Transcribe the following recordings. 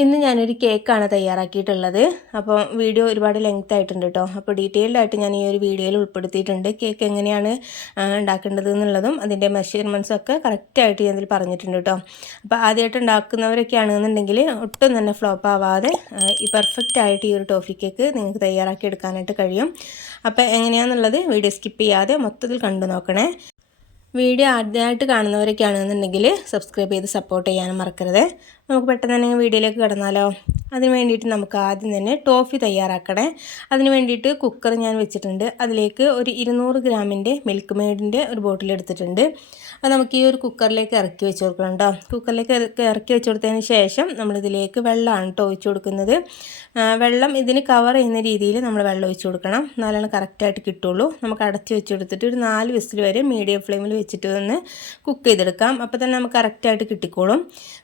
ഇന്ന് ഞാനൊരു കേക്കാണ് തയ്യാറാക്കിയിട്ടുള്ളത്. അപ്പോൾ വീഡിയോ ഒരുപാട് ലെങ്ത് ആയിട്ടുണ്ട് കേട്ടോ അപ്പോൾ ഡീറ്റെയിൽഡ് ആയിട്ട് ഞാൻ ഈ ഒരു വീഡിയോയിൽ ഉൾപ്പെടുത്തിയിട്ടുണ്ട്. കേക്ക് എങ്ങനെയാണ് ഉണ്ടാക്കേണ്ടത് എന്നുള്ളതും അതിന്റെ മെഷർമെന്റ്സും ഒക്കെ കറക്റ്റായിട്ട് ഞാൻ ഇതിൽ പറഞ്ഞിട്ടുണ്ട് കേട്ടോ അപ്പോൾ ആദ്യമായിട്ട് ഉണ്ടാക്കുന്നവരൊക്കെ ആണെന്നുണ്ടെങ്കിൽ ഒട്ടും തന്നെ ഫ്ലോപ്പ് ആവാതെ ഈ പെർഫെക്റ്റ് ആയിട്ട് ഈ ഒരു ടോഫി കേക്ക് നിങ്ങൾക്ക് തയ്യാറാക്കി എടുക്കാനായിട്ട് കഴിയും. അപ്പോൾ എങ്ങനെയാണെന്നുള്ളത് വീഡിയോ സ്കിപ്പ് ചെയ്യാതെ മൊത്തത്തിൽ കണ്ടു നോക്കണേ. വീഡിയോ ആദ്യമായിട്ട് കാണുന്നവരൊക്കെ ആണെന്നുണ്ടെങ്കിൽ സബ്സ്ക്രൈബ് ചെയ്ത് സപ്പോർട്ട് ചെയ്യാനും മറക്കരുത്. നമുക്ക് പെട്ടെന്ന് തന്നെ വീഡിയോയിലേക്ക് കിടന്നാലോ? അതിന് വേണ്ടിയിട്ട് നമുക്ക് ആദ്യം തന്നെ ടോഫി തയ്യാറാക്കണേ. അതിന് വേണ്ടിയിട്ട് കുക്കർ ഞാൻ വെച്ചിട്ടുണ്ട്. അതിലേക്ക് ഒരു ഇരുന്നൂറ് ഗ്രാമിന്റെ മിൽക്ക് മെയ്ഡിന്റെ ഒരു ബോട്ടിൽ എടുത്തിട്ടുണ്ട്. അത് നമുക്ക് ഈ ഒരു കുക്കറിലേക്ക് ഇറക്കി വെച്ച് കൊടുക്കണം കേട്ടോ. കുക്കറിലേക്ക് ഇറക്കി വെച്ച് കൊടുത്തതിന് ശേഷം നമ്മളിതിലേക്ക് വെള്ളമാണ് കേട്ടോ ഒഴിച്ചു കൊടുക്കുന്നത്. വെള്ളം ഇതിന് കവർ ചെയ്യുന്ന രീതിയിൽ നമ്മൾ വെള്ളം ഒഴിച്ചു കൊടുക്കണം. എന്നാലാണ് കറക്റ്റായിട്ട് കിട്ടുള്ളൂ. നമുക്ക് അടച്ച് വെച്ച് കൊടുത്തിട്ട് ഒരു നാല് വിസിൽ വരെ മീഡിയം ഫ്ലെയിമിൽ വെച്ചിട്ട് ഒന്ന് കുക്ക് ചെയ്തെടുക്കാം. അപ്പോൾ തന്നെ നമുക്ക് കറക്റ്റായിട്ട് കിട്ടിക്കോളും.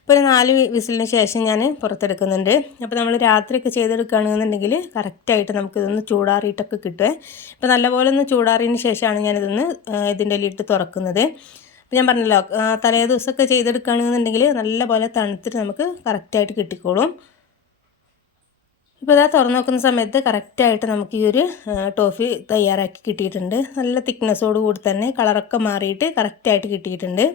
ഇപ്പോൾ ഒരു നാല് വിസിലിന് ശേഷം ഞാൻ പുറത്തെടുക്കുന്നുണ്ട്. അപ്പോൾ നമ്മൾ രാത്രിയൊക്കെ ചെയ്തെടുക്കുകയാണെന്നുണ്ടെങ്കിൽ കറക്റ്റായിട്ട് നമുക്കിതൊന്ന് ചൂടാറിയിട്ടൊക്കെ കിട്ടുമേ അപ്പോൾ നല്ലപോലെ ഒന്ന് ചൂടാറിയതിന് ശേഷമാണ് ഞാനിതൊന്ന് ഇതിന്റെ ഇട്ട് തുറക്കുന്നത്. അപ്പോൾ ഞാൻ പറഞ്ഞല്ലോ തലേ ദിവസമൊക്കെ ചെയ്തെടുക്കുകയാണെന്നുണ്ടെങ്കിൽ നല്ലപോലെ തണുത്തിട്ട് നമുക്ക് കറക്റ്റായിട്ട് കിട്ടിക്കോളും. ഇപ്പോൾ ഇതാ തുറന്നു നോക്കുന്ന സമയത്ത് കറക്റ്റായിട്ട് നമുക്ക് ഈ ഒരു ടോഫി തയ്യാറാക്കി കിട്ടിയിട്ടുണ്ട്. നല്ല തിക്നെസ്സോട് കൂടി തന്നെ കളറൊക്കെ മാറിയിട്ട് കറക്റ്റായിട്ട് കിട്ടിയിട്ടുണ്ട്.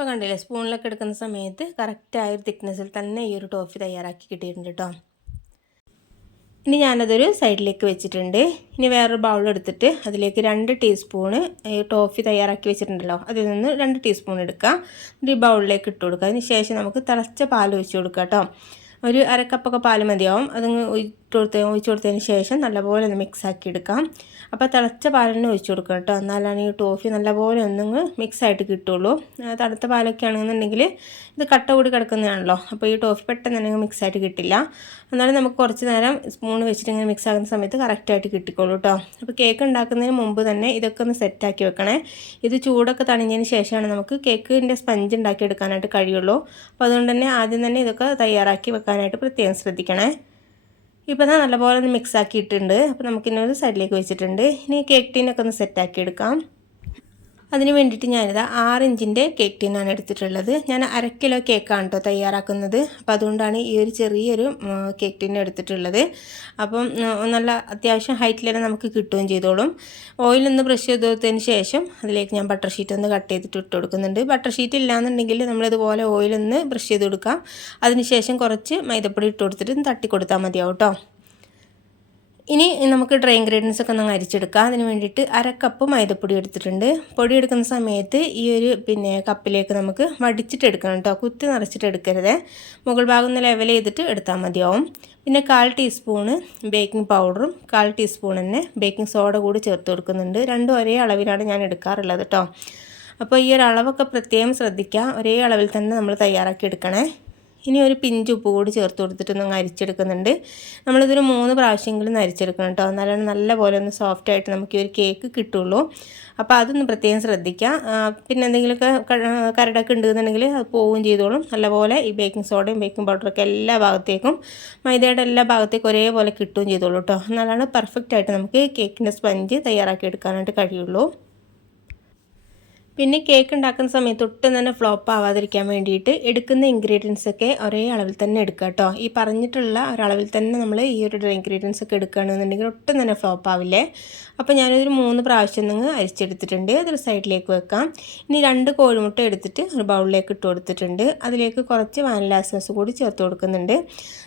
ഇപ്പോൾ കണ്ടില്ലേ സ്പൂണിലൊക്കെ എടുക്കുന്ന സമയത്ത് കറക്റ്റായ ഒരു തിക്നെസ്സിൽ തന്നെ ഈ ഒരു ടോഫി തയ്യാറാക്കി കിട്ടിയിട്ടുണ്ട് കേട്ടോ ഇനി ഞാനതൊരു സൈഡിലേക്ക് വെച്ചിട്ടുണ്ട്. ഇനി വേറൊരു ബൗൾ എടുത്തിട്ട് അതിലേക്ക് രണ്ട് ടീസ്പൂണ് ടോഫി തയ്യാറാക്കി വെച്ചിട്ടുണ്ടല്ലോ. അതിൽ നിന്ന് രണ്ട് ടീസ്പൂൺ എടുക്കാം. ഈ ബൗളിലേക്ക് ഇട്ട് കൊടുക്കുക അതിന് ശേഷം നമുക്ക് തിളച്ച പാൽ ഒഴിച്ച് കൊടുക്കാം കേട്ടോ ഒരു അരക്കപ്പൊക്കെ പാൽ മതിയാവും. അതങ്ങ് ഇട്ട് കൊടുത്ത് ഒഴിച്ച് കൊടുത്തതിന് ശേഷം നല്ലപോലെ ഒന്ന് മിക്സ് ആക്കി എടുക്കാം അപ്പോൾ തിളച്ച പാലിന് ഒഴിച്ച് കൊടുക്കുക കേട്ടോ. എന്നാലാണ് ഈ ടോഫി നല്ലപോലെ ഒന്നങ്ങ് മിക്സായിട്ട് കിട്ടുള്ളൂ. തണുത്ത പാലൊക്കെ ആണെന്നുണ്ടെങ്കിൽ ഇത് കട്ട കൂടി കിടക്കുന്നതാണല്ലോ. അപ്പോൾ ഈ ടോഫി പെട്ടെന്ന് തന്നെ മിക്സായിട്ട് കിട്ടില്ല. എന്നാലും നമുക്ക് കുറച്ച് നേരം സ്പൂൺ വെച്ചിട്ട് ഇങ്ങനെ മിക്സ് ആകുന്ന സമയത്ത് കറക്റ്റായിട്ട് കിട്ടിക്കോളൂ കേട്ടോ. അപ്പോൾ കേക്ക് ഉണ്ടാക്കുന്നതിന് മുമ്പ് തന്നെ ഇതൊക്കെ ഒന്ന് സെറ്റാക്കി വെക്കണേ. ഇത് ചൂടൊക്കെ തണിഞ്ഞതിന് ശേഷമാണ് നമുക്ക് കേക്കിന്റെ സ്പഞ്ച് ഉണ്ടാക്കി എടുക്കാനായിട്ട് കഴിയുള്ളൂ. അപ്പോൾ അതുകൊണ്ട് തന്നെ ആദ്യം തന്നെ ഇതൊക്കെ തയ്യാറാക്കി വെക്കാനായിട്ട് പ്രത്യേകം ശ്രദ്ധിക്കണേ. ഇപ്പോൾ ഞാൻ നല്ലപോലെ ഒന്ന് മിക്സ് ആക്കിയിട്ടുണ്ട്. അപ്പോൾ നമുക്കിന്നൊരു സൈഡിലേക്ക് വെച്ചിട്ടുണ്ട്. ഇനി കേക്ക് ടീനൊക്കെ ഒന്ന് സെറ്റാക്കി എടുക്കാം. അതിന് വേണ്ടിയിട്ട് ഞാനിത് ആറ് ഇഞ്ചിന്റെ കേക്ക് ടീനാണ് എടുത്തിട്ടുള്ളത്. ഞാൻ അര കിലോ കേക്കാണ് കേട്ടോ തയ്യാറാക്കുന്നത്. അപ്പോൾ അതുകൊണ്ടാണ് ഈ ഒരു ചെറിയൊരു കേക്ക് ടീൻ എടുത്തിട്ടുള്ളത്. അപ്പം നല്ല അത്യാവശ്യം ഹൈറ്റിൽ തന്നെ നമുക്ക് കിട്ടുകയും ചെയ്തോളും. ഓയിലൊന്ന് ബ്രഷ് ചെയ്തതിന് ശേഷം അതിലേക്ക് ഞാൻ ബട്ടർ ഷീറ്റ് ഒന്ന് കട്ട് ചെയ്തിട്ട് ഇട്ട് കൊടുക്കുന്നുണ്ട്. ബട്ടർ ഷീറ്റ് ഇല്ലാന്നുണ്ടെങ്കിൽ നമ്മളിതുപോലെ ഓയിലൊന്ന് ബ്രഷ് ചെയ്ത് കൊടുക്കാം. അതിന് ശേഷം കുറച്ച് മൈദപ്പൊടി ഇട്ട് കൊടുത്തിട്ട് തട്ടി കൊടുത്താൽ മതിയാവും കേട്ടോ ഇനി നമുക്ക് ഡ്രൈ ഇൻഗ്രീഡിയൻസ് ഒക്കെ ഒന്ന് അരിച്ചെടുക്കാം. അതിന് വേണ്ടിയിട്ട് അര കപ്പ് മൈദപ്പൊടി എടുത്തിട്ടുണ്ട്. പൊടി എടുക്കുന്ന സമയത്ത് ഈ ഒരു പിന്നെ കപ്പിലേക്ക് നമുക്ക് വടിച്ചിട്ടെടുക്കണം കേട്ടോ കുത്തി നിറച്ചിട്ട് എടുക്കരുത്. മുകൾ ഭാഗം ഒന്ന് ലെവൽ ചെയ്തിട്ട് എടുത്താൽ മതിയാവും. പിന്നെ കാൽ ടീസ്പൂണ് ബേക്കിംഗ് പൗഡറും കാൽ ടീസ്പൂൺ തന്നെ ബേക്കിംഗ് സോഡ കൂടി ചേർത്ത് കൊടുക്കുന്നുണ്ട്. രണ്ടും ഒരേ അളവിലാണ് ഞാൻ എടുക്കാറുള്ളത് കേട്ടോ അപ്പോൾ ഈ ഒരു അളവൊക്കെ പ്രത്യേകം ശ്രദ്ധിക്കുക ഒരേ അളവിൽ തന്നെ നമ്മൾ തയ്യാറാക്കി എടുക്കണേ. ഇനി ഒരു പിഞ്ച് ഉപ്പ് കൂടി ചേർത്ത് കൊടുത്തിട്ടൊന്ന് അരിച്ചെടുക്കുന്നുണ്ട്. നമ്മളിതൊരു മൂന്ന് പ്രാവശ്യമെങ്കിലും അരിച്ചെടുക്കണം കേട്ടോ. എന്നാലാണ് നല്ല പോലെ ഒന്ന് സോഫ്റ്റ് ആയിട്ട് നമുക്ക് ഒരു കേക്ക് കിട്ടുള്ളൂ. അപ്പോൾ അതൊന്ന് പ്രത്യേകം ശ്രദ്ധിക്കാം പിന്നെ എന്തെങ്കിലുമൊക്കെ കരടൊക്കെ ഉണ്ടെന്നുണ്ടെങ്കിൽ അത് പോവുകയും ചെയ്തോളും. നല്ലപോലെ ഈ ബേക്കിംഗ് സോഡയും ബേക്കിംഗ് പൗഡറൊക്കെ എല്ലാ ഭാഗത്തേക്കും മൈദയുടെ എല്ലാ ഭാഗത്തേക്കും ഒരേപോലെ കിട്ടുകയും ചെയ്തോളൂ കേട്ടോ. എന്നാലാണ് പെർഫെക്റ്റ് ആയിട്ട് നമുക്ക് കേക്കിന്റെ സ്പഞ്ച് തയ്യാറാക്കി എടുക്കാനായിട്ട് കഴിയുള്ളൂ. പിന്നെ കേക്ക് ഉണ്ടാക്കുന്ന സമയത്ത് ഒട്ടും തന്നെ ഫ്ലോപ്പ് ആവാതിരിക്കാൻ വേണ്ടിയിട്ട് എടുക്കുന്ന ഇൻഗ്രീഡിയൻസ് ഒക്കെ ഒരേ അളവിൽ തന്നെ എടുക്കുക കേട്ടോ ഈ പറഞ്ഞിട്ടുള്ള ഒരളവിൽ തന്നെ നമ്മൾ ഈ ഒരു ഇൻഗ്രീഡിയൻസ് ഒക്കെ എടുക്കുകയാണെന്നുണ്ടെങ്കിൽ ഒട്ടും തന്നെ ഫ്ലോപ്പ് ആവില്ലേ? അപ്പോൾ ഞാനൊരു മൂന്ന് പ്രാവശ്യം നിങ്ങൾ അരിച്ചെടുത്തിട്ടുണ്ട്. അതൊരു സൈഡിലേക്ക് വെക്കാം. ഇനി രണ്ട് കോഴിമുട്ട എടുത്തിട്ട് ഒരു ബൗളിലേക്ക് ഇട്ട് കൊടുത്തിട്ടുണ്ട്. അതിലേക്ക് കുറച്ച് വാനില എസൻസ് കൂടി ചേർത്ത് കൊടുക്കുന്നുണ്ട്.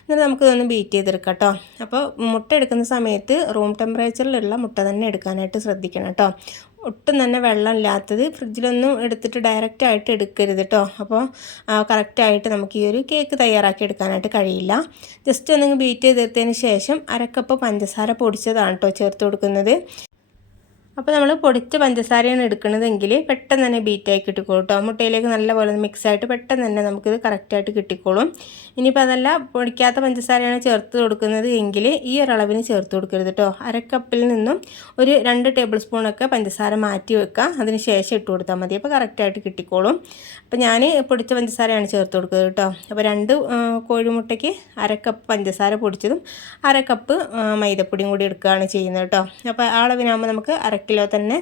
എന്നിട്ട് നമുക്കിതൊന്ന് ബീറ്റ് ചെയ്തെടുക്കാം കേട്ടോ അപ്പോൾ മുട്ട എടുക്കുന്ന സമയത്ത് റൂം ടെമ്പറേച്ചറിലുള്ള മുട്ട തന്നെ എടുക്കാനായിട്ട് ശ്രദ്ധിക്കണം കേട്ടോ ഒട്ടും തന്നെ വെള്ളം ഇല്ലാത്തത് ഫ്രിഡ്ജിലൊന്നും എടുത്തിട്ട് ഡയറക്റ്റ് ആയിട്ട് എടുക്കരുത് കേട്ടോ അപ്പോൾ കറക്റ്റായിട്ട് നമുക്ക് ഈ ഒരു കേക്ക് തയ്യാറാക്കി എടുക്കാനായിട്ട് കഴിയില്ല. ജസ്റ്റ് ഒന്നെങ്കിൽ ബീറ്റ് ചെയ്തെടുത്തതിന് ശേഷം അരക്കപ്പ് പഞ്ചസാര പൊടിച്ചതാണ് കേട്ടോ ചേർത്ത് കൊടുക്കുന്നത്. അപ്പോൾ നമ്മൾ പൊടിച്ച പഞ്ചസാരയാണ് എടുക്കുന്നതെങ്കിൽ പെട്ടെന്ന് തന്നെ ബീറ്റായി കിട്ടിക്കോളും കേട്ടോ മുട്ടയിലേക്ക് നല്ലപോലെ മിക്സായിട്ട് പെട്ടെന്ന് തന്നെ നമുക്കിത് കറക്റ്റായിട്ട് കിട്ടിക്കോളും. ഇനിയിപ്പോൾ അതല്ല പൊടിക്കാത്ത പഞ്ചസാരയാണ് ചേർത്ത് കൊടുക്കുന്നത് എങ്കിൽ ഈ ഒരളവിന് ചേർത്ത് കൊടുക്കരുത് കേട്ടോ അരക്കപ്പിൽ നിന്നും ഒരു രണ്ട് ടേബിൾ സ്പൂണൊക്കെ പഞ്ചസാര മാറ്റി വെക്കുക. അതിന് ശേഷം ഇട്ട് കൊടുത്താൽ മതി. അപ്പോൾ കറക്റ്റായിട്ട് കിട്ടിക്കോളും. അപ്പോൾ ഞാൻ പൊടിച്ച പഞ്ചസാരയാണ് ചേർത്ത് കൊടുക്കുന്നത് കേട്ടോ അപ്പോൾ രണ്ട് കോഴിമുട്ടയ്ക്ക് അരക്കപ്പ് പഞ്ചസാര പൊടിച്ചതും അരക്കപ്പ് മൈദപ്പൊടിയും കൂടി എടുക്കുകയാണ് ചെയ്യുന്നത് കേട്ടോ അപ്പോൾ ആ അളവിനാകുമ്പോൾ നമുക്ക് അര കിലോ തന്നെ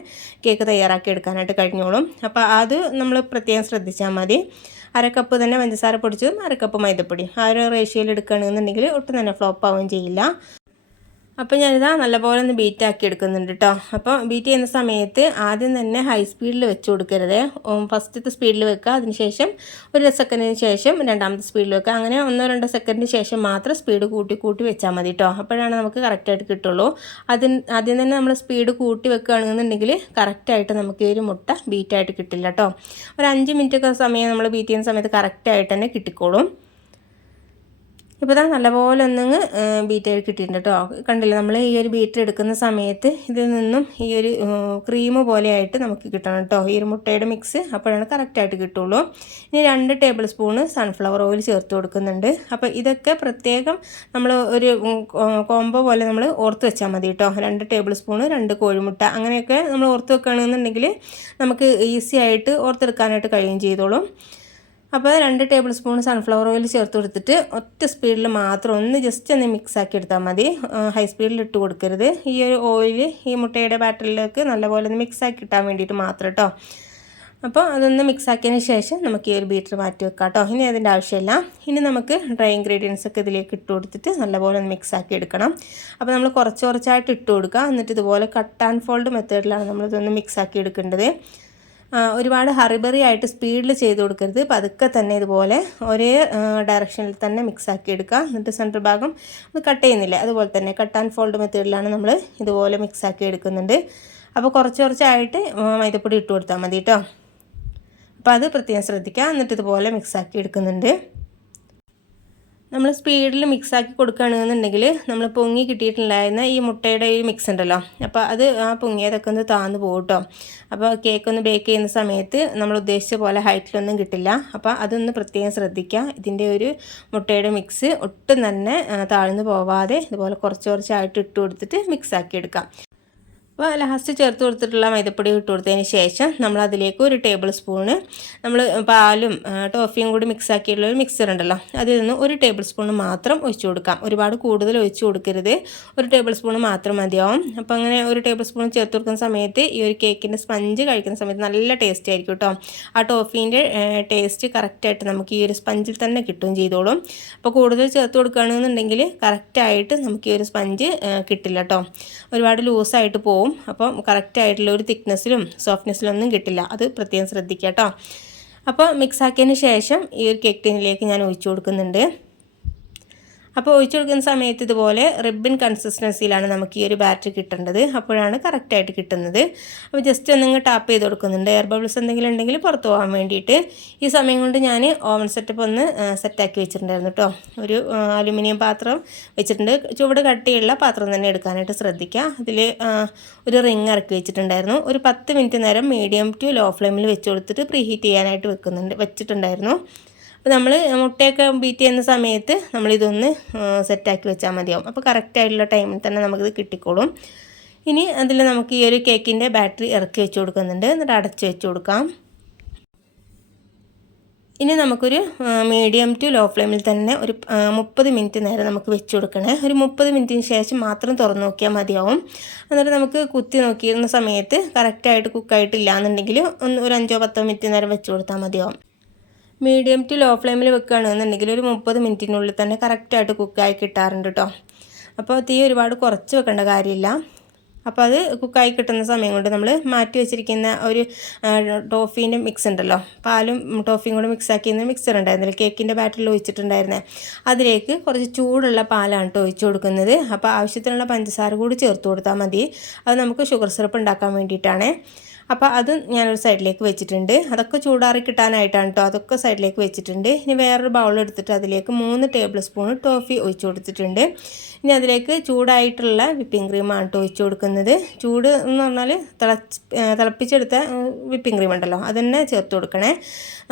കേക്ക് തയ്യാറാക്കി എടുക്കാനായിട്ട് കഴിഞ്ഞോളും. അപ്പോൾ അത് നമ്മൾ പ്രത്യേകം ശ്രദ്ധിച്ചാൽ മതി. അരക്കപ്പ് കപ്പ് തന്നെ പഞ്ചസാര പൊടിച്ചതും അരക്കപ്പ് കപ്പ് മൈദപ്പൊടി. ആ ഒരു റേഷ്യോയിൽ എടുക്കുകയാണെന്നുണ്ടെങ്കിൽ ഒട്ടും തന്നെ ഫ്ലോപ്പ് ആവുകയും ചെയ്യില്ല. അപ്പോൾ ഞാനിതാ നല്ലപോലെ ഒന്ന് ബീറ്റ് ആക്കി എടുക്കുന്നുണ്ട് കേട്ടോ അപ്പോൾ ബീറ്റ് ചെയ്യുന്ന സമയത്ത് ആദ്യം തന്നെ ഹൈ സ്പീഡിൽ വെച്ച് കൊടുക്കരുത്. ഫസ്റ്റത്തെ സ്പീഡിൽ വെക്കുക അതിനുശേഷം ഒരു സെക്കൻഡിന് ശേഷം രണ്ടാമത്തെ സ്പീഡിൽ വെക്കുക. അങ്ങനെ ഒന്നോ രണ്ടോ സെക്കൻഡിന് ശേഷം മാത്രം സ്പീഡ് കൂട്ടി കൂട്ടി വെച്ചാൽ മതി കേട്ടോ അപ്പോഴാണ് നമുക്ക് കറക്റ്റായിട്ട് കിട്ടുള്ളൂ. അതിന് ആദ്യം തന്നെ നമ്മൾ സ്പീഡ് കൂട്ടി വെക്കുകയാണെന്നുണ്ടെങ്കിൽ കറക്റ്റായിട്ട് നമുക്ക് ഈ ഒരു മുട്ട ബീറ്റായിട്ട് കിട്ടില്ല കേട്ടോ ഒരു അഞ്ച് മിനിറ്റൊക്കെ സമയം നമ്മൾ ബീറ്റ് ചെയ്യുന്ന സമയത്ത് കറക്റ്റായിട്ട് തന്നെ കിട്ടിക്കോളും. ഇപ്പോൾ ഇതാ നല്ലപോലെ ഒന്നിങ്ങ് ബീറ്റ് കിട്ടിയിട്ടുണ്ട് കേട്ടോ കണ്ടില്ല നമ്മൾ ഈ ഒരു ബീറ്റർ എടുക്കുന്ന സമയത്ത് ഇതിൽ നിന്നും ഈ ഒരു ക്രീം പോലെയായിട്ട് നമുക്ക് കിട്ടണം കേട്ടോ ഈ ഒരു മുട്ടയുടെ മിക്സ് അപ്പോഴാണ് കറക്റ്റായിട്ട് കിട്ടുള്ളൂ. ഇനി രണ്ട് ടേബിൾ സ്പൂണ് സൺഫ്ലവർ ഓയിൽ ചേർത്ത് കൊടുക്കുന്നുണ്ട്. അപ്പോൾ ഇതൊക്കെ പ്രത്യേകം നമ്മൾ ഒരു കോംബോ പോലെ നമ്മൾ ഓർത്ത് വെച്ചാൽ മതി കേട്ടോ രണ്ട് ടേബിൾ സ്പൂണ് രണ്ട് കോഴിമുട്ട അങ്ങനെയൊക്കെ നമ്മൾ ഓർത്ത് വെക്കുകയാണെന്നുണ്ടെങ്കിൽ നമുക്ക് ഈസി ആയിട്ട് ഓർത്തെടുക്കാനായിട്ട് കഴിയുകയും ചെയ്തോളും. അപ്പോൾ രണ്ട് ടേബിൾ സ്പൂൺ സൺഫ്ലവർ ഓയിൽ ചേർത്ത് കൊടുത്തിട്ട് ഒറ്റ സ്പീഡിൽ മാത്രം ഒന്ന് ജസ്റ്റ് ഒന്ന് മിക്സ് ആക്കി എടുത്താൽ മതി. ഹൈ സ്പീഡിൽ ഇട്ട് കൊടുക്കരുത്. ഈ ഒരു ഓയിൽ ഈ മുട്ടയുടെ ബാറ്ററിലേക്ക് നല്ലപോലെ ഒന്ന് മിക്സ് ആക്കി ഇട്ടാൻ വേണ്ടിയിട്ട് മാത്രം കേട്ടോ അപ്പോൾ അതൊന്ന് മിക്സ് ആക്കിയതിന് ശേഷം നമുക്ക് ഈ ഒരു ബീറ്റർ മാറ്റി വെക്കാം കേട്ടോ ഇനി അതിന്റെ ആവശ്യമില്ല. ഇനി നമുക്ക് ഡ്രൈ ഇൻഗ്രീഡിയൻസ് ഒക്കെ ഇതിലേക്ക് ഇട്ട് കൊടുത്തിട്ട് നല്ലപോലെ ഒന്ന് മിക്സ് ആക്കി എടുക്കണം. അപ്പോൾ നമ്മൾ കുറച്ച് കുറച്ചായിട്ട് ഇട്ട് കൊടുക്കുക. എന്നിട്ട് ഇതുപോലെ കട്ട് ആൻഡ് ഫോൾഡ് മെത്തേഡിലാണ് നമ്മളിതൊന്ന് മിക്സ് ആക്കി എടുക്കേണ്ടത്. ഒരുപാട് ഹറിബറി ആയിട്ട് സ്പീഡിൽ ചെയ്ത് കൊടുക്കരുത്. പതുക്കെ തന്നെ ഇതുപോലെ ഒരേ ഡയറക്ഷനിൽ തന്നെ മിക്സ് ആക്കി എടുക്കുക. എന്നിട്ട് സെന്റർ ഭാഗം അത് കട്ട് ചെയ്യുന്നില്ല. അതുപോലെ തന്നെ കട്ട് ആൻഡ് ഫോൾഡ് മെത്തേഡിലാണ് നമ്മൾ ഇതുപോലെ മിക്സ് ആക്കി എടുക്കുന്നുണ്ട്. അപ്പോൾ കുറച്ച് കുറച്ചായിട്ട് മൈദപ്പൊടി ഇട്ട് കൊടുത്താൽ മതി കേട്ടോ അപ്പോൾ അത് പ്രത്യേകം ശ്രദ്ധിക്കുക. എന്നിട്ട് ഇതുപോലെ മിക്സ് ആക്കി എടുക്കുന്നുണ്ട്. നമ്മൾ സ്പീഡിൽ മിക്സാക്കി കൊടുക്കുകയാണെന്നുണ്ടെങ്കിൽ നമ്മൾ പൊങ്ങി കിട്ടിയിട്ടുണ്ടായിരുന്ന ഈ മുട്ടയുടെ ഈ മിക്സ് ഉണ്ടല്ലോ. അപ്പോൾ അത് ആ പൊങ്ങിയതൊക്കെ ഒന്ന് താന്ന് പോകും കേട്ടോ അപ്പോൾ കേക്ക് ഒന്ന് ബേക്ക് ചെയ്യുന്ന സമയത്ത് നമ്മൾ ഉദ്ദേശിച്ച പോലെ ഹൈറ്റിലൊന്നും കിട്ടില്ല. അപ്പോൾ അതൊന്ന് പ്രത്യേകം ശ്രദ്ധിക്കുക ഇതിന്റെ ഒരു മുട്ടയുടെ മിക്സ് ഒട്ടും തന്നെ താഴ്ന്നു പോവാതെ ഇതുപോലെ കുറച്ച് കുറച്ചായിട്ട് ഇട്ട് കൊടുത്തിട്ട് മിക്സാക്കി എടുക്കാം. അപ്പോൾ ലാസ്റ്റ് ചേർത്ത് കൊടുത്തിട്ടുള്ള മൈദപ്പൊടി ഇട്ട് കൊടുത്തതിന് ശേഷം നമ്മൾ അതിലേക്ക് ഒരു ടേബിൾ സ്പൂണ് നമ്മൾ പാലും ടോഫിയും കൂടി മിക്സ് ആക്കിയിട്ടുള്ള ഒരു മിക്സർ ഉണ്ടല്ലോ. അതിൽ നിന്ന് ഒരു ടേബിൾ സ്പൂൺ മാത്രം ഒഴിച്ചു കൊടുക്കാം. ഒരുപാട് കൂടുതൽ ഒഴിച്ചു കൊടുക്കരുത്. ഒരു ടേബിൾ സ്പൂൺ മാത്രം മതിയാവും. അപ്പോൾ അങ്ങനെ ഒരു ടേബിൾ സ്പൂൺ ചേർത്ത് കൊടുക്കുന്ന സമയത്ത് ഈ ഒരു കേക്കിന്റെ സ്പഞ്ച് കഴിക്കുന്ന സമയത്ത് നല്ല ടേസ്റ്റ് ആയിരിക്കും കേട്ടോ ആ ടോഫീന്റെ ടേസ്റ്റ് കറക്റ്റായിട്ട് നമുക്ക് ഈ ഒരു സ്പഞ്ചിൽ തന്നെ കിട്ടുകയും ചെയ്തോളും. അപ്പോൾ കൂടുതൽ ചേർത്ത് കൊടുക്കുകയാണെന്നുണ്ടെങ്കിൽ കറക്റ്റായിട്ട് നമുക്ക് ഈ ഒരു സ്പഞ്ച് കിട്ടില്ല കേട്ടോ ഒരുപാട് ലൂസായിട്ട് പോവും. അപ്പം കറക്റ്റായിട്ടുള്ള ഒരു തിക്നെസ്സിലും സോഫ്റ്റ്നെസ്സിലും ഒന്നും കിട്ടില്ല. അത് പ്രത്യേകം ശ്രദ്ധിക്കുക കേട്ടോ. അപ്പോൾ മിക്സ് ആക്കിയതിന് ശേഷം ഈ ഒരു കേക്ക് ടിന്നിലേക്ക് ഞാൻ ഒഴിച്ചു കൊടുക്കുന്നുണ്ട്. അപ്പോൾ ഒഴിച്ചു കൊടുക്കുന്ന സമയത്ത് ഇതുപോലെ റിബിൻ കൺസിസ്റ്റൻസിയിലാണ് നമുക്ക് ഈ ഒരു ബാറ്ററി കിട്ടേണ്ടത്. അപ്പോഴാണ് കറക്റ്റായിട്ട് കിട്ടുന്നത്. അപ്പോൾ ജസ്റ്റ് ഒന്നിങ്ങ് ടാപ്പ് ചെയ്ത് കൊടുക്കുന്നുണ്ട്. എയർ ബബിൾസ് എന്തെങ്കിലും ഉണ്ടെങ്കിൽ പുറത്ത് പോകാൻ വേണ്ടിയിട്ട്. ഈ സമയം കൊണ്ട് ഞാൻ ഓവൻ സെറ്റപ്പ് ഒന്ന് സെറ്റാക്കി വെച്ചിട്ടുണ്ടായിരുന്നു കേട്ടോ ഒരു അലുമിനിയം പാത്രം വെച്ചിട്ടുണ്ട്. ചുവട് കട്ടിയുള്ള പാത്രം തന്നെ എടുക്കാനായിട്ട് ശ്രദ്ധിക്കുക. അതിൽ ഒരു റിങ് ഇറക്കി വെച്ചിട്ടുണ്ടായിരുന്നു. ഒരു പത്ത് മിനിറ്റ് നേരം മീഡിയം ടു ലോ ഫ്ലെയിമിൽ വെച്ച് കൊടുത്തിട്ട് പ്രീഹീറ്റ് ചെയ്യാനായിട്ട് വെക്കുന്നുണ്ട് വെച്ചിട്ടുണ്ടായിരുന്നു. അപ്പോൾ നമ്മൾ മുട്ടയൊക്കെ ബീറ്റ് ചെയ്യുന്ന സമയത്ത് നമ്മളിതൊന്ന് സെറ്റാക്കി വെച്ചാൽ മതിയാവും. അപ്പോൾ കറക്റ്റായിട്ടുള്ള ടൈമിൽ തന്നെ നമുക്കിത് കിട്ടിക്കോളും. ഇനി അതിൽ നമുക്ക് ഈ ഒരു കേക്കിന്റെ ബാറ്ററി ഇറക്കി വെച്ച് കൊടുക്കുന്നുണ്ട്. എന്നിട്ട് അടച്ച് വെച്ച് കൊടുക്കാം. ഇനി നമുക്കൊരു മീഡിയം ടു ലോ ഫ്ലെയിമിൽ തന്നെ ഒരു മുപ്പത് മിനിറ്റ് നേരം നമുക്ക് വെച്ച് കൊടുക്കണേ. ഒരു മുപ്പത് മിനിറ്റിന് ശേഷം മാത്രം തുറന്നു നോക്കിയാൽ മതിയാവും. എന്നിട്ട് നമുക്ക് കുത്തി നോക്കിയിരുന്ന സമയത്ത് കറക്റ്റായിട്ട് കുക്കായിട്ടില്ല എന്നുണ്ടെങ്കിൽ ഒന്ന് ഒരു അഞ്ചോ പത്തോ മിനിറ്റ് നേരം വെച്ച് കൊടുത്താൽ മതിയാവും. മീഡിയം ടു ലോ ഫ്ലെയിമിൽ വെക്കുകയാണെന്നുണ്ടെങ്കിൽ ഒരു മുപ്പത് മിനിറ്റിനുള്ളിൽ തന്നെ കറക്റ്റായിട്ട് കുക്കായി കിട്ടാറുണ്ട് കേട്ടോ അപ്പോൾ തീ ഒരുപാട് കുറച്ച് വെക്കേണ്ട കാര്യമില്ല. അപ്പോൾ അത് കുക്കായി കിട്ടുന്ന സമയം കൊണ്ട് നമ്മൾ മാറ്റി വെച്ചിരിക്കുന്ന ഒരു ടോഫീന്റെ മിക്സ് ഉണ്ടല്ലോ. പാലും ടോഫിയും കൂടെ മിക്സ് ആക്കിയിരുന്ന മിക്സർ ഉണ്ടായിരുന്നില്ല കേക്കിന്റെ ബാറ്ററിൽ ഒഴിച്ചിട്ടുണ്ടായിരുന്നത് അതിലേക്ക് കുറച്ച് ചൂടുള്ള പാലാണ് കേട്ടോ ഒഴിച്ചു കൊടുക്കുന്നത്. അപ്പോൾ ആവശ്യത്തിനുള്ള പഞ്ചസാര കൂടി ചേർത്ത് കൊടുത്താൽ മതി. അത് നമുക്ക് ഷുഗർ സിറപ്പ് ഉണ്ടാക്കാൻ വേണ്ടിയിട്ടാണ്. അപ്പോൾ അത് ഞാനൊരു സൈഡിലേക്ക് വെച്ചിട്ടുണ്ട്. അതൊക്കെ ചൂടാറി കിട്ടാനായിട്ടാണ് കേട്ടോ അതൊക്കെ സൈഡിലേക്ക് വെച്ചിട്ടുണ്ട്. ഇനി വേറൊരു ബൗൾ എടുത്തിട്ട് അതിലേക്ക് മൂന്ന് ടേബിൾ സ്പൂൺ ടോഫി ഒഴിച്ചു കൊടുത്തിട്ടുണ്ട്. ഇനി അതിലേക്ക് ചൂടായിട്ടുള്ള വിപ്പിംഗ് ക്രീമാണ് കേട്ടോ ഒഴിച്ചു കൊടുക്കുന്നത്. ചൂട് എന്ന് പറഞ്ഞാൽ തിളച്ച് തിളപ്പിച്ചെടുത്ത വിപ്പിംഗ് ക്രീം ഉണ്ടല്ലോ. അതന്നെ ചേർത്ത് കൊടുക്കണേ.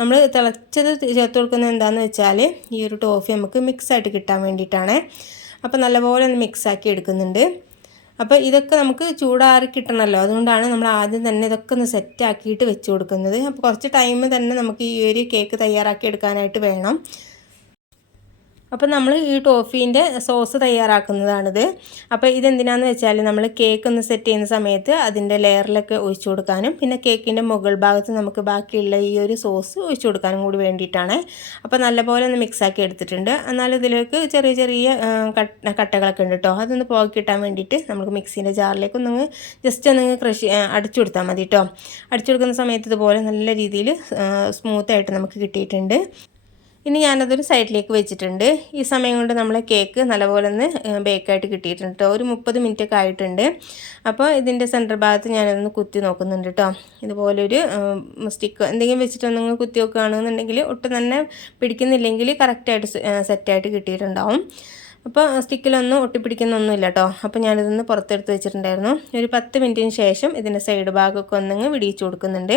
നമ്മൾ തിളച്ചത് ചേർത്ത് കൊടുക്കുന്നത് എന്താണെന്ന് വെച്ചാൽ ഈ ഒരു ടോഫി നമുക്ക് മിക്സ് ആയിട്ട് കിട്ടാൻ വേണ്ടിയിട്ടാണ്. അപ്പോൾ നല്ലപോലെ ഒന്ന് മിക്സാക്കി എടുക്കുന്നുണ്ട്. അപ്പോൾ ഇതൊക്കെ നമുക്ക് ചൂടാറി കിട്ടണമല്ലോ അതുകൊണ്ടാണ് നമ്മൾ ആദ്യം തന്നെ ഇതൊക്കെ ഒന്ന് സെറ്റാക്കിയിട്ട് വെച്ച് കൊടുക്കുന്നത്. അപ്പോൾ കുറച്ച് ടൈം തന്നെ നമുക്ക് ഈ ഒരു കേക്ക് തയ്യാറാക്കി എടുക്കാനായിട്ട് വേണം. അപ്പോൾ നമ്മൾ ഈ ടോഫീന്റെ സോസ് തയ്യാറാക്കുന്നതാണിത്. അപ്പോൾ ഇതെന്തിനാന്ന് വെച്ചാൽ നമ്മൾ കേക്ക് ഒന്ന് സെറ്റ് ചെയ്യുന്ന സമയത്ത് അതിന്റെ ലെയറിലൊക്കെ ഒഴിച്ചു കൊടുക്കാനും പിന്നെ കേക്കിന്റെ മുകൾ ഭാഗത്ത് നമുക്ക് ബാക്കിയുള്ള ഈ ഒരു സോസ് ഒഴിച്ചു കൊടുക്കാനും കൂടി വേണ്ടിയിട്ടാണ്. അപ്പോൾ നല്ലപോലെ ഒന്ന് മിക്സാക്കി എടുത്തിട്ടുണ്ട്. എന്നാൽ ഇതിലേക്ക് ചെറിയ ചെറിയ കട്ടകളൊക്കെ ഉണ്ട് കേട്ടോ അതൊന്ന് പോകി കിട്ടാൻ വേണ്ടിയിട്ട് നമുക്ക് മിക്സീന്റെ ജാറിലേക്ക് ഒന്ന് ജസ്റ്റ് ഒന്ന് ക്രഷ് അടിച്ചു കൊടുത്താൽ മതി കേട്ടോ അടിച്ചു കൊടുക്കുന്ന സമയത്ത് ഇതുപോലെ നല്ല രീതിയിൽ സ്മൂത്തായിട്ട് നമുക്ക് കിട്ടിയിട്ടുണ്ട്. ഇനി ഞാനതൊരു സൈഡിലേക്ക് വെച്ചിട്ടുണ്ട്. ഈ സമയം കൊണ്ട് നമ്മളെ കേക്ക് നല്ലപോലെ ഒന്ന് ബേക്കായിട്ട് കിട്ടിയിട്ടുണ്ട് കേട്ടോ ഒരു മുപ്പത് മിനിറ്റ് ഒക്കെ ആയിട്ടുണ്ട്. അപ്പോൾ ഇതിന്റെ സെന്റർ ഭാഗത്ത് ഞാനതൊന്ന് കുത്തി നോക്കുന്നുണ്ട് കേട്ടോ ഇതുപോലൊരു സ്റ്റിക്ക് എന്തെങ്കിലും വെച്ചിട്ടൊന്നും കുത്തി നോക്കുകയാണെന്നുണ്ടെങ്കിൽ ഒട്ടും തന്നെ പിടിക്കുന്നില്ലെങ്കിൽ കറക്റ്റായിട്ട് സെറ്റായിട്ട് കിട്ടിയിട്ടുണ്ടാവും. അപ്പോൾ സ്റ്റിക്കിലൊന്നും ഒട്ടിപ്പിടിക്കുന്നൊന്നുമില്ല കേട്ടോ അപ്പോൾ ഞാനിതൊന്ന് പുറത്തെടുത്ത് വെച്ചിട്ടുണ്ടായിരുന്നു. ഒരു പത്ത് മിനിറ്റിന് ശേഷം ഇതിന്റെ സൈഡ് ഭാഗമൊക്കെ ഒന്നങ്ങ് വിടിയിച്ചു കൊടുക്കുന്നുണ്ട്.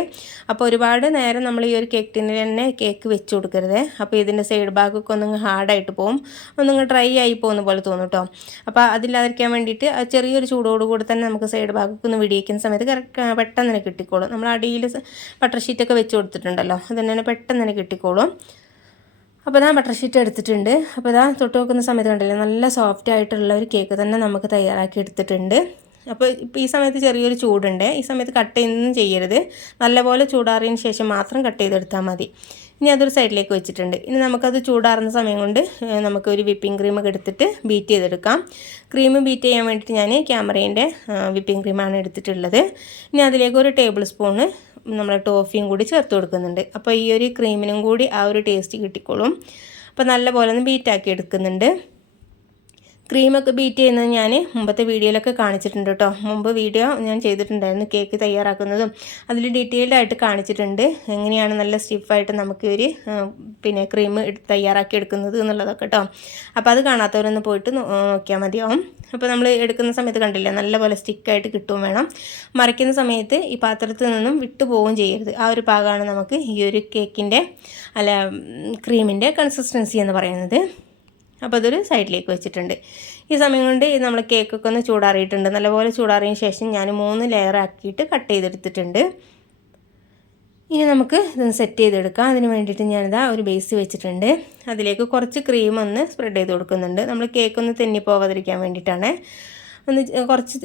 അപ്പോൾ ഒരുപാട് നേരം നമ്മൾ ഈ ഒരു കേക്ക് ടിന്നിൽ തന്നെ കേക്ക് വെച്ച് കൊടുക്കരുത്. അപ്പോൾ ഇതിന്റെ സൈഡ് ഭാഗമൊക്കെ ഒന്നങ്ങ് ഹാർഡായിട്ട് പോകും ഒന്നങ്ങ് ഡ്രൈ ആയി പോകുന്ന പോലെ തോന്നും കേട്ടോ അപ്പോൾ അതില്ലാതിരിക്കാൻ വേണ്ടിയിട്ട് ആ ചെറിയൊരു ചൂടോടുകൂടി തന്നെ നമുക്ക് സൈഡ് ഭാഗമൊക്കെ ഒന്ന് വിടിയിക്കുന്ന സമയത്ത് കറക്റ്റ് പെട്ടെന്ന് തന്നെ കിട്ടിക്കോളും. നമ്മൾ അടിയിൽ ബട്ടർ ഷീറ്റൊക്കെ വെച്ച് കൊടുത്തിട്ടുണ്ടല്ലോ. അത് തന്നെ പെട്ടെന്ന് തന്നെ കിട്ടിക്കോളും. അപ്പോൾ ഞാൻ ബട്ടർ ഷീറ്റ് എടുത്തിട്ടുണ്ട്. അപ്പോൾ ഇതാ തൊട്ട് നോക്കുന്ന സമയത്ത് കണ്ടില്ലേ നല്ല സോഫ്റ്റ് ആയിട്ടുള്ള ഒരു കേക്ക് തന്നെ നമുക്ക് തയ്യാറാക്കി എടുത്തിട്ടുണ്ട്. അപ്പോൾ ഇപ്പോൾ ഈ സമയത്ത് ചെറിയൊരു ചൂടുണ്ട്. ഈ സമയത്ത് കട്ട് ചെയ്യുന്നൊന്നും ചെയ്യരുത്. നല്ലപോലെ ചൂടാറിയതിന് ശേഷം മാത്രം കട്ട് ചെയ്തെടുത്താൽ മതി. ഇനി അതൊരു സൈഡിലേക്ക് വെച്ചിട്ടുണ്ട്. ഇനി നമുക്കത് ചൂടാറുന്ന സമയം കൊണ്ട് നമുക്ക് ഒരു വിപ്പിംഗ് ക്രീം ഒക്കെ എടുത്തിട്ട് ബീറ്റ് ചെയ്തെടുക്കാം. ക്രീം ബീറ്റ് ചെയ്യാൻ വേണ്ടിയിട്ട് ഞാൻ ക്യാമറേന്റെ വിപ്പിംഗ് ക്രീമാണ് എടുത്തിട്ടുള്ളത്. ഇനി അതിലേക്ക് ഒരു ടേബിൾ സ്പൂണ് നമ്മൾ ടോഫിയും കൂടി ചേർത്ത് കൊടുക്കുന്നുണ്ട്. അപ്പോൾ ഈ ഒരു ക്രീമിനും കൂടി ആ ഒരു ടേസ്റ്റ് കിട്ടിക്കോളും. അപ്പോൾ നല്ലപോലെ ഒന്ന് ബീറ്റാക്കി എടുക്കുന്നുണ്ട്. ക്രീമൊക്കെ ബീറ്റ് ചെയ്യുന്നത് ഞാൻ മുമ്പത്തെ വീഡിയോയിലൊക്കെ കാണിച്ചിട്ടുണ്ട് കേട്ടോ. മുമ്പ് വീഡിയോ ഞാൻ ചെയ്തിട്ടുണ്ടായിരുന്നു കേക്ക് തയ്യാറാക്കുന്നതും. അതിൽ ഡീറ്റെയിൽഡ് ആയിട്ട് കാണിച്ചിട്ടുണ്ട്. എങ്ങനെയാണ് നല്ല സ്റ്റിഫായിട്ട് നമുക്ക് ഒരു പിന്നെ ക്രീം തയ്യാറാക്കി എടുക്കുന്നത് എന്നുള്ളതൊക്കെ കേട്ടോ. അപ്പോൾ അത് കാണാത്തവരൊന്ന് പോയിട്ട് നോക്കിയാൽ മതിയാവും അപ്പോൾ നമ്മൾ എടുക്കുന്ന സമയത്ത് കണ്ടില്ല നല്ലപോലെ സ്റ്റിക്കായിട്ട് കിട്ടും വേണം. മറിക്കുന്ന സമയത്ത് ഈ പാത്രത്തിൽ നിന്നും വിട്ടു പോവുകയും ചെയ്യരുത്. ആ ഒരു ഭാഗമാണ് നമുക്ക് ഈ ഒരു കേക്കിന്റെ അല്ല ക്രീമിന്റെ കൺസിസ്റ്റൻസി എന്ന് പറയുന്നത്. അപ്പോൾ അതൊരു സൈഡിലേക്ക് വെച്ചിട്ടുണ്ട്. ഈ സമയം കൊണ്ട് നമ്മൾ കേക്കൊക്കെ ഒന്ന് ചൂടാറിയിട്ടുണ്ട്. നല്ലപോലെ ചൂടാറിയതിന് ശേഷം ഞാൻ മൂന്ന് ലെയർ ആക്കിയിട്ട് കട്ട് ചെയ്തെടുത്തിട്ടുണ്ട്. ഇനി നമുക്ക് ഇതൊന്ന് സെറ്റ് ചെയ്തെടുക്കാം. അതിന് വേണ്ടിയിട്ട് ഞാനിതാ ഒരു ബേസ് വെച്ചിട്ടുണ്ട്. അതിലേക്ക് കുറച്ച് ക്രീം ഒന്ന് സ്പ്രെഡ് ചെയ്ത് കൊടുക്കുന്നുണ്ട്. നമ്മൾ കേക്ക് ഒന്ന് തെന്നിപ്പോകാതിരിക്കാൻ വേണ്ടിയിട്ടാണ്. ഒന്ന് കുറച്ച്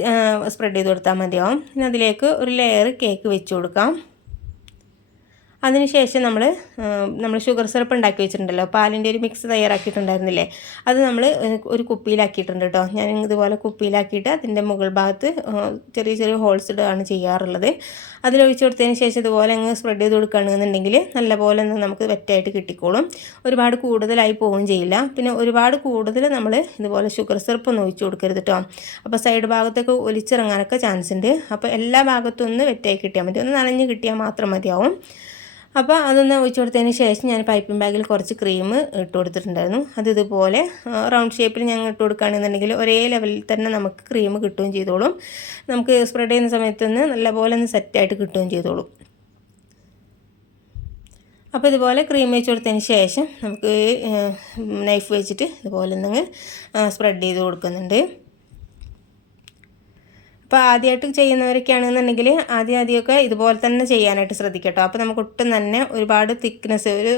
സ്പ്രെഡ് ചെയ്ത് കൊടുത്താൽ മതിയാവും. ഇനി അതിലേക്ക് ഒരു ലെയർ കേക്ക് വെച്ച് കൊടുക്കാം. അതിനുശേഷം നമ്മൾ നമ്മൾ ഷുഗർ സിറപ്പ് ഉണ്ടാക്കി വെച്ചിട്ടുണ്ടല്ലോ. പാലിന്റെ ഒരു മിക്സ് തയ്യാറാക്കിയിട്ടുണ്ടായിരുന്നില്ലേ? അത് നമ്മൾ ഒരു കുപ്പിയിലാക്കിയിട്ടുണ്ട് കേട്ടോ. ഞാൻ ഇതുപോലെ കുപ്പിയിലാക്കിയിട്ട് അതിന്റെ മുകൾ ഭാഗത്ത് ചെറിയ ചെറിയ ഹോൾസ് ഇടുകയാണ് ചെയ്യാറുള്ളത്. അതിലൊഴിച്ച് കൊടുത്തതിന് ശേഷം ഇതുപോലെ അങ്ങ് സ്പ്രെഡ് ചെയ്ത് കൊടുക്കുകയാണെന്നുണ്ടെങ്കിൽ നല്ലപോലെ ഒന്ന് നമുക്ക് വെറ്റായിട്ട് കിട്ടിക്കോളും. ഒരുപാട് കൂടുതലായി പോവുകയും ചെയ്യില്ല. പിന്നെ ഒരുപാട് കൂടുതൽ നമ്മൾ ഇതുപോലെ ഷുഗർ സിറപ്പ് ഒന്നും ഒഴിച്ച് കൊടുക്കരുത് കേട്ടോ. അപ്പോൾ സൈഡ് ഭാഗത്തൊക്കെ ഒലിച്ചിറങ്ങാനൊക്കെ ചാൻസ് ഉണ്ട് അപ്പോൾ എല്ലാ ഭാഗത്തും ഒന്ന് വെറ്റായി കിട്ടിയാൽ മതി. ഒന്ന് നനഞ്ഞ് കിട്ടിയാൽ മാത്രം മതിയാവും. അപ്പോൾ അതൊന്ന് ഒഴിച്ചു കൊടുത്തതിന് ശേഷം ഞാൻ പൈപ്പിംഗ് ബാഗിൽ കുറച്ച് ക്രീം ഇട്ട് കൊടുത്തിട്ടുണ്ടായിരുന്നു. അത് ഇതുപോലെ റൗണ്ട് ഷേപ്പിൽ ഞങ്ങൾ ഇട്ട് കൊടുക്കുകയാണെന്നുണ്ടെങ്കിൽ ഒരേ ലെവലിൽ തന്നെ നമുക്ക് ക്രീം കിട്ടുകയും ചെയ്തോളും. നമുക്ക് സ്പ്രെഡ് ചെയ്യുന്ന സമയത്തൊന്ന് നല്ലപോലെ ഒന്ന് സെറ്റായിട്ട് കിട്ടുകയും ചെയ്തോളും. അപ്പോൾ ഇതുപോലെ ക്രീം വെച്ച് കൊടുത്തതിന് ശേഷം നമുക്ക് നൈഫ് വെച്ചിട്ട് ഇതുപോലെ ഒന്ന് സ്പ്രെഡ് ചെയ്ത് കൊടുക്കുന്നുണ്ട്. അപ്പോൾ ആദ്യമായിട്ട് ചെയ്യുന്നവരൊക്കെയാണെന്നുണ്ടെങ്കിൽ ആദ്യം ആദ്യമൊക്കെ ഇതുപോലെ തന്നെ ചെയ്യാനായിട്ട് ശ്രദ്ധിക്കട്ടോ. അപ്പോൾ നമുക്ക് ഒട്ടും തന്നെ ഒരുപാട് തിക്നെസ് ഒരു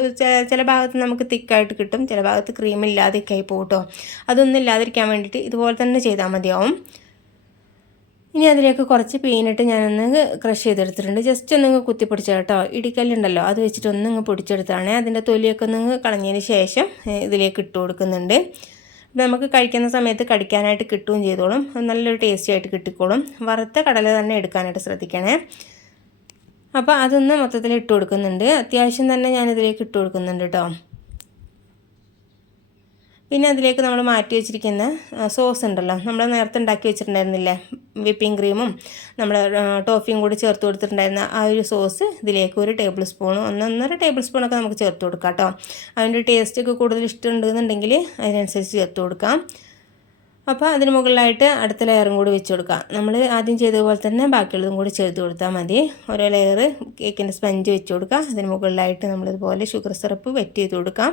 ചില ഭാഗത്ത് നമുക്ക് തിക്കായിട്ട് കിട്ടും ചില ഭാഗത്ത് ക്രീം ഇല്ലാതെയൊക്കെ ആയി പോകട്ടോ കേട്ടോ അതൊന്നും ഇല്ലാതിരിക്കാൻ വേണ്ടിയിട്ട് ഇതുപോലെ തന്നെ ചെയ്താൽ മതിയാവും. ഇനി അതിലേക്ക് കുറച്ച് പീനിട്ട് ഞാനൊന്ന് ക്രഷ് ചെയ്തെടുത്തിട്ടുണ്ട്. ജസ്റ്റ് ഒന്ന് കുത്തിപ്പൊടിച്ച കേട്ടോ ഇടിക്കല്ലുണ്ടല്ലോ അത് വെച്ചിട്ട് ഒന്നിങ്ങ് പൊടിച്ചെടുത്താണ് അതിന്റെ തൊലിയൊക്കെ ഒന്ന് കളഞ്ഞതിന് ശേഷം ഇതിലേക്ക് ഇട്ട് കൊടുക്കുന്നുണ്ട്. നമുക്ക് കഴിക്കുന്ന സമയത്ത് കടിക്കാനായിട്ട് കിട്ടുകയും ചെയ്തോളും. നല്ലൊരു ടേസ്റ്റി ആയിട്ട് കിട്ടിക്കോളും. വറുത്ത കടല തന്നെ എടുക്കാനായിട്ട് ശ്രദ്ധിക്കണേ. അപ്പോൾ അതൊന്ന് മൊത്തത്തിൽ ഇട്ട് കൊടുക്കുന്നുണ്ട്. അത്യാവശ്യം തന്നെ ഞാനിതിലേക്ക് ഇട്ട് കൊടുക്കുന്നുണ്ട് കേട്ടോ പിന്നെ അതിലേക്ക് നമ്മൾ മാറ്റി വെച്ചിരിക്കുന്ന സോസ് ഉണ്ടല്ലോ. നമ്മൾ നേരത്തെ ഉണ്ടാക്കി വെച്ചിട്ടുണ്ടായിരുന്നില്ലേ? വിപ്പിംഗ് ക്രീമും നമ്മൾ ടോഫിയും കൂടി ചേർത്ത് കൊടുത്തിട്ടുണ്ടായിരുന്ന ആ ഒരു സോസ് ഇതിലേക്ക് ഒരു ടേബിൾ സ്പൂൺ ഒന്നൊന്നര ടേബിൾ സ്പൂണൊക്കെ നമുക്ക് ചേർത്ത് കൊടുക്കാം കേട്ടോ. അതിന്റെ ടേസ്റ്റൊക്കെ കൂടുതൽ ഇഷ്ടമുണ്ടെന്നുണ്ടെങ്കിൽ അതിനനുസരിച്ച് ചേർത്ത് കൊടുക്കാം. അപ്പോൾ അതിന് മുകളിലായിട്ട് അടുത്ത ലെയറും കൂടി വെച്ച് കൊടുക്കാം. നമ്മൾ ആദ്യം ചെയ്തതുപോലെ തന്നെ ബാക്കിയുള്ളതും കൂടി ചേർത്ത് കൊടുത്താൽ മതി. ഓരോ ലെയർ കേക്കിന്റെ സ്പഞ്ച് വെച്ച് കൊടുക്കാം. അതിന് മുകളിലായിട്ട് നമ്മളിതുപോലെ ഷുഗർ സിറപ്പ് വെറ്റ് ചെയ്ത് കൊടുക്കാം.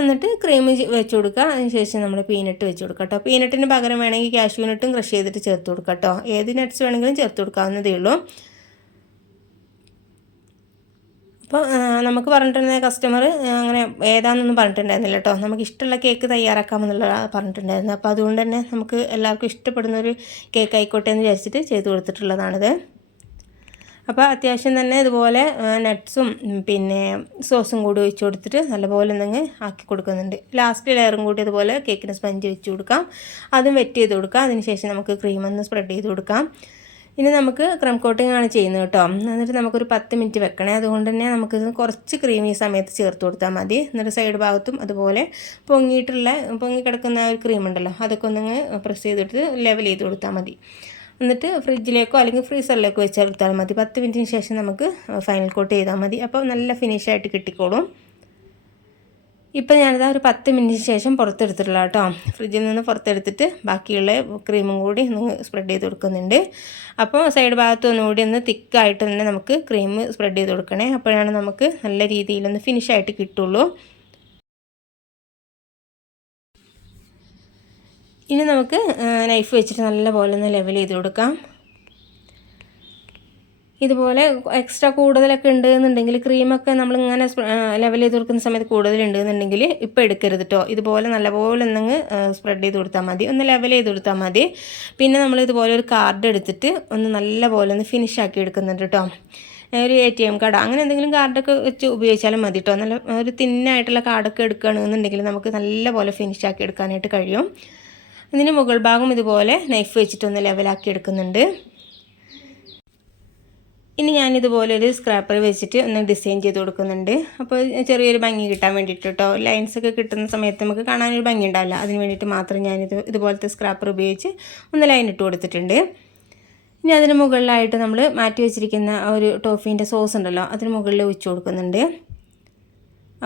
എന്നിട്ട് ക്രീം വെച്ച് കൊടുക്കുക. അതിനുശേഷം നമ്മൾ പീനട്ട് വെച്ച് കൊടുക്കുക കേട്ടോ. പീനട്ടിന് പകരം വേണമെങ്കിൽ കാഷ്യൂ നട്ടും ക്രഷ് ചെയ്തിട്ട് ചേർത്ത് കൊടുക്കുക കേട്ടോ. ഏത് നട്ട്സ് വേണമെങ്കിലും ചേർത്ത് കൊടുക്കാവുന്നതേ ഉള്ളൂ. അപ്പോൾ നമുക്ക് പറഞ്ഞിട്ടുണ്ടായ കസ്റ്റമർ അങ്ങനെ ഏതാണെന്നൊന്നും പറഞ്ഞിട്ടുണ്ടായിരുന്നില്ല കേട്ടോ. നമുക്ക് ഇഷ്ടമുള്ള കേക്ക് തയ്യാറാക്കാമെന്നുള്ള പറഞ്ഞിട്ടുണ്ടായിരുന്നു. അപ്പോൾ അതുകൊണ്ട് തന്നെ നമുക്ക് എല്ലാവർക്കും ഇഷ്ടപ്പെടുന്ന ഒരു കേക്ക് ആയിക്കോട്ടെ എന്ന് വിചാരിച്ചിട്ട് ചെയ്തു കൊടുത്തിട്ടുള്ളതാണിത്. അപ്പോൾ അത്യാവശ്യം തന്നെ ഇതുപോലെ നട്ട്സും പിന്നെ സോസും കൂടി ഒഴിച്ച് കൊടുത്തിട്ട് നല്ലപോലെ നിങ്ങൾ ആക്കി കൊടുക്കുന്നുണ്ട്. ലാസ്റ്റ് ലെയറും കൂടി ഇതുപോലെ കേക്കിന് സ്പഞ്ച് വെച്ച് കൊടുക്കാം. അതും വെറ്റ് ചെയ്ത് കൊടുക്കാം. അതിനുശേഷം നമുക്ക് ക്രീം ഒന്ന് സ്പ്രെഡ് ചെയ്ത് കൊടുക്കാം. ഇനി നമുക്ക് ക്രം കോട്ടിംഗ് ആണ് ചെയ്യുന്നത് കേട്ടോ. എന്നിട്ട് നമുക്കൊരു പത്ത് മിനിറ്റ് വെക്കണേ. അതുകൊണ്ട് തന്നെ നമുക്ക് കുറച്ച് ക്രീം ഈ സമയത്ത് ചേർത്ത് കൊടുത്താൽ മതി. എന്നിട്ട് സൈഡ് ഭാഗത്തും അതുപോലെ പൊങ്ങിയിട്ടുള്ള പൊങ്ങി കിടക്കുന്ന ഒരു ക്രീം ഉണ്ടല്ലോ. അതൊക്കെ ഒന്ന് പ്രസ് ചെയ്തിട്ട് ലെവൽ ചെയ്ത് കൊടുത്താൽ മതി. എന്നിട്ട് ഫ്രിഡ്ജിലേക്കോ അല്ലെങ്കിൽ ഫ്രീസറിലേക്കോ വെച്ചെടുത്താൽ മതി. പത്ത് മിനിറ്റിന് ശേഷം നമുക്ക് ഫൈനൽ കോട്ട് ചെയ്താൽ മതി. അപ്പോൾ നല്ല ഫിനിഷായിട്ട് കിട്ടിക്കോളും. ഇപ്പം ഞാനിതാ ഒരു പത്ത് മിനിറ്റിന് ശേഷം പുറത്തെടുത്തിട്ടുള്ള കേട്ടോ. ഫ്രിഡ്ജിൽ നിന്ന് പുറത്തെടുത്തിട്ട് ബാക്കിയുള്ള ക്രീമും കൂടി ഒന്ന് സ്പ്രെഡ് ചെയ്ത് കൊടുക്കുന്നുണ്ട്. അപ്പോൾ സൈഡ് ഭാഗത്ത് ഒന്നുകൂടി ഒന്ന് തിക്കായിട്ട് തന്നെ നമുക്ക് ക്രീം സ്പ്രെഡ് ചെയ്ത് കൊടുക്കണേ. അപ്പോഴാണ് നമുക്ക് നല്ല രീതിയിലൊന്ന് ഫിനിഷായിട്ട് കിട്ടുള്ളൂ. ഇനി നമുക്ക് നൈഫ് വെച്ചിട്ട് നല്ലപോലെ ഒന്ന് ലെവൽ ചെയ്ത് കൊടുക്കാം. ഇതുപോലെ എക്സ്ട്രാ കൂടുതലൊക്കെ ഉണ്ട് എന്നുണ്ടെങ്കിൽ ക്രീമൊക്കെ നമ്മളിങ്ങനെ ലെവൽ ചെയ്ത് കൊടുക്കുന്ന സമയത്ത് കൂടുതലുണ്ട് എന്നുണ്ടെങ്കിൽ ഇപ്പോൾ എടുക്കരുത് കേട്ടോ ഇതുപോലെ നല്ലപോലെ ഒന്നങ്ങ് സ്പ്രെഡ് ചെയ്ത് കൊടുത്താൽ മതി. ഒന്ന് ലെവൽ ചെയ്ത് കൊടുത്താൽ മതി. പിന്നെ നമ്മൾ ഇതുപോലെ ഒരു കാർഡ് എടുത്തിട്ട് ഒന്ന് നല്ലപോലെ ഒന്ന് ഫിനിഷ് ആക്കി എടുക്കുന്നുണ്ട് കേട്ടോ ഒരു എ ടി എം കാർഡ് അങ്ങനെ എന്തെങ്കിലും കാർഡൊക്കെ വെച്ച് ഉപയോഗിച്ചാലും മതി കേട്ടോ നല്ല ഒരു തിന്നായിട്ടുള്ള കാർഡൊക്കെ എടുക്കുകയാണെന്നുണ്ടെങ്കിൽ നമുക്ക് നല്ലപോലെ ഫിനിഷ് ആക്കി എടുക്കാനായിട്ട് കഴിയും. ഇതിന് മുകൾ ഭാഗം ഇതുപോലെ നൈഫ് വെച്ചിട്ടൊന്ന് ലെവലാക്കി എടുക്കുന്നുണ്ട്. ഇനി ഞാനിതുപോലെ ഒരു സ്ക്രാപ്പർ വെച്ചിട്ട് ഒന്ന് ഡിസൈൻ ചെയ്ത് കൊടുക്കുന്നുണ്ട്. അപ്പോൾ ചെറിയൊരു ഭംഗി കിട്ടാൻ വേണ്ടിയിട്ട് കേട്ടോ ലൈൻസ് ഒക്കെ കിട്ടുന്ന സമയത്ത് നമുക്ക് കാണാനൊരു ഭംഗി ഉണ്ടാവില്ല. അതിന് വേണ്ടിയിട്ട് മാത്രം ഞാനിത് ഇതുപോലത്തെ സ്ക്രാപ്പർ ഉപയോഗിച്ച് ഒന്ന് ലൈൻ ഇട്ട് കൊടുത്തിട്ടുണ്ട്. ഇനി അതിന് മുകളിലായിട്ട് നമ്മൾ മാറ്റി വെച്ചിരിക്കുന്ന ഒരു ടോഫീന്റെ സോസ് ഉണ്ടല്ലോ അതിന് മുകളിൽ ഒഴിച്ചു കൊടുക്കുന്നുണ്ട്.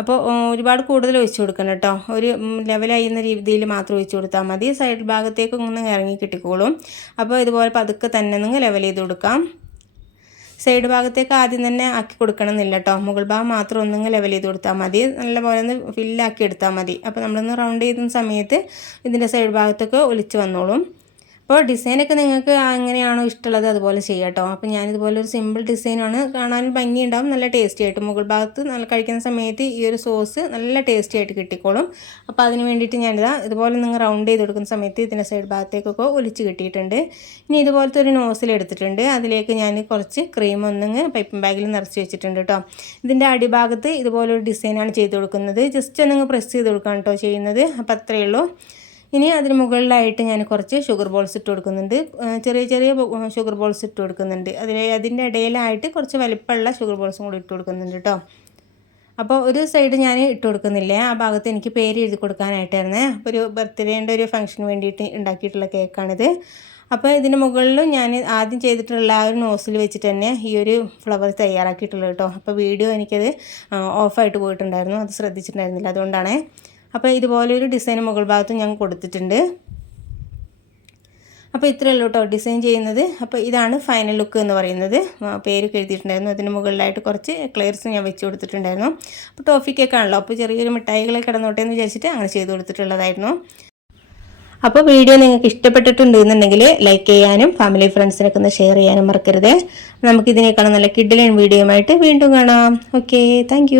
അപ്പോൾ ഒരുപാട് കൂടുതൽ ഒഴിച്ചു കൊടുക്കണം കേട്ടോ. ഒരു ലെവലായിരുന്ന രീതിയിൽ മാത്രം ഒഴിച്ചു കൊടുത്താൽ മതി. സൈഡ് ഭാഗത്തേക്ക് ഒന്ന് ഇറങ്ങി കിട്ടിക്കോളും. അപ്പോൾ ഇതുപോലെ പതുക്കെ തന്നെ നിങ്ങൾ ലെവൽ ചെയ്ത് കൊടുക്കാം. സൈഡ് ഭാഗത്തേക്ക് ആദ്യം തന്നെ ആക്കി കൊടുക്കണം എന്നില്ല കേട്ടോ. മുകൾ ഭാഗം മാത്രം ഒന്നിങ്ങ് ലെവൽ ചെയ്ത് കൊടുത്താൽ മതി. നല്ലപോലെ ഒന്ന് ഫില്ലാക്കി എടുത്താൽ മതി. അപ്പോൾ നമ്മളൊന്ന് റൗണ്ട് ചെയ്യുന്ന സമയത്ത് ഇതിന്റെ സൈഡ് ഭാഗത്തൊക്കെ ഒലിച്ച് വന്നോളും. അപ്പോൾ ഡിസൈനൊക്കെ നിങ്ങൾക്ക് എങ്ങനെയാണോ ഇഷ്ടമുള്ളത് അതുപോലെ ചെയ്യാം കേട്ടോ അപ്പോൾ ഞാനിതുപോലെ ഒരു സിമ്പിൾ ഡിസൈനാണ് കാണാനും ഭംഗിയുണ്ടാവും. നല്ല ടേസ്റ്റി ആയിട്ട് മുകൾ ഭാഗത്ത് നല്ല കഴിക്കുന്ന സമയത്ത് ഈ ഒരു സോസ് നല്ല ടേസ്റ്റി ആയിട്ട് കിട്ടിക്കോളും. അപ്പോൾ അതിന് വേണ്ടിയിട്ട് ഞാനിതാ ഇതുപോലെ നിങ്ങൾ റൗണ്ട് ചെയ്ത് കൊടുക്കുന്ന സമയത്ത് ഇതിന്റെ സൈഡ് ഭാഗത്തേക്കൊക്കെ ഒലിച്ച് കിട്ടിയിട്ടുണ്ട്. ഇനി ഇതുപോലത്തെ ഒരു നോസിൽ എടുത്തിട്ടുണ്ട്. അതിലേക്ക് ഞാൻ കുറച്ച് ക്രീം ഒന്നിങ്ങ് പൈപ്പിംഗ് ബാഗിൽ നിറച്ച് വെച്ചിട്ടുണ്ട് കേട്ടോ ഇതിന്റെ അടിഭാഗത്ത് ഇതുപോലൊരു ഡിസൈനാണ് ചെയ്ത് കൊടുക്കുന്നത്. ജസ്റ്റ് ഒന്നിങ്ങ് പ്രസ് ചെയ്ത് കൊടുക്കാം കേട്ടോ ചെയ്യുന്നത്. അപ്പോൾ അത്രയേ ഉള്ളൂ. ഇനി അതിന് മുകളിലായിട്ട് ഞാൻ കുറച്ച് ഷുഗർ ബോൾസ് ഇട്ട് കൊടുക്കുന്നുണ്ട്. ചെറിയ ചെറിയ ഷുഗർ ബോൾസ് ഇട്ട് കൊടുക്കുന്നുണ്ട്. അതിൽ അതിന്റെ ഇടയിലായിട്ട് കുറച്ച് വലിപ്പമുള്ള ഷുഗർ ബോൾസും കൂടി ഇട്ട് കൊടുക്കുന്നുണ്ട് കേട്ടോ അപ്പോൾ ഒരു സൈഡ് ഞാൻ ഇട്ട് കൊടുക്കുന്നില്ല? ആ ഭാഗത്ത് എനിക്ക് പേര് എഴുതി കൊടുക്കാനായിട്ടായിരുന്നേ. അപ്പോൾ ഒരു ബർത്ത്ഡേന്റെ ഒരു ഫംഗ്ഷന് വേണ്ടിയിട്ട് ഉണ്ടാക്കിയിട്ടുള്ള കേക്കാണിത് അപ്പോൾ ഇതിന് മുകളിലും ഞാൻ ആദ്യം ചെയ്തിട്ടുള്ള ആ ഒരു നോസിൽ വെച്ചിട്ട് തന്നെ ഈ ഒരു ഫ്ലവർ തയ്യാറാക്കിയിട്ടുള്ളത് കേട്ടോ അപ്പോൾ വീഡിയോ എനിക്കത് ഓഫായിട്ട് പോയിട്ടുണ്ടായിരുന്നു. അത് ശ്രദ്ധിച്ചിട്ടുണ്ടായിരുന്നില്ല. അതുകൊണ്ടാണ്. അപ്പോൾ ഇതുപോലൊരു ഡിസൈൻ മുകൾ ഭാഗത്ത് ഞാൻ കൊടുത്തിട്ടുണ്ട്. അപ്പോൾ ഇത്രയേ ഉള്ളൂ കേട്ടോ ഡിസൈൻ ചെയ്യുന്നത്. അപ്പോൾ ഇതാണ് ഫൈനൽ ലുക്ക് എന്ന് പറയുന്നത്. പേര് എഴുതിയിട്ടുണ്ടായിരുന്നു. അതിന് മുകളിലായിട്ട് കുറച്ച് ക്ലെയർസ് ഞാൻ വെച്ച് കൊടുത്തിട്ടുണ്ടായിരുന്നു. അപ്പോൾ ടോഫി കേക്കാണല്ലോ അപ്പോൾ ചെറിയൊരു മിഠായികളെ കിടന്നോട്ടെ എന്ന് വിചാരിച്ചിട്ട് അങ്ങനെ ചെയ്ത് കൊടുത്തിട്ടുള്ളതായിരുന്നു. അപ്പോൾ വീഡിയോ നിങ്ങൾക്ക് ഇഷ്ടപ്പെട്ടിട്ടുണ്ടെന്നുണ്ടെങ്കിൽ ലൈക്ക് ചെയ്യാനും ഫാമിലി ഫ്രണ്ട്സിനൊക്കെ ഒന്ന് ഷെയർ ചെയ്യാനും മറക്കരുത്. നമുക്കിതിനേക്കാളും നല്ല കിഡിലൻ വീഡിയോയുമായിട്ട് വീണ്ടും കാണാം. Okay thank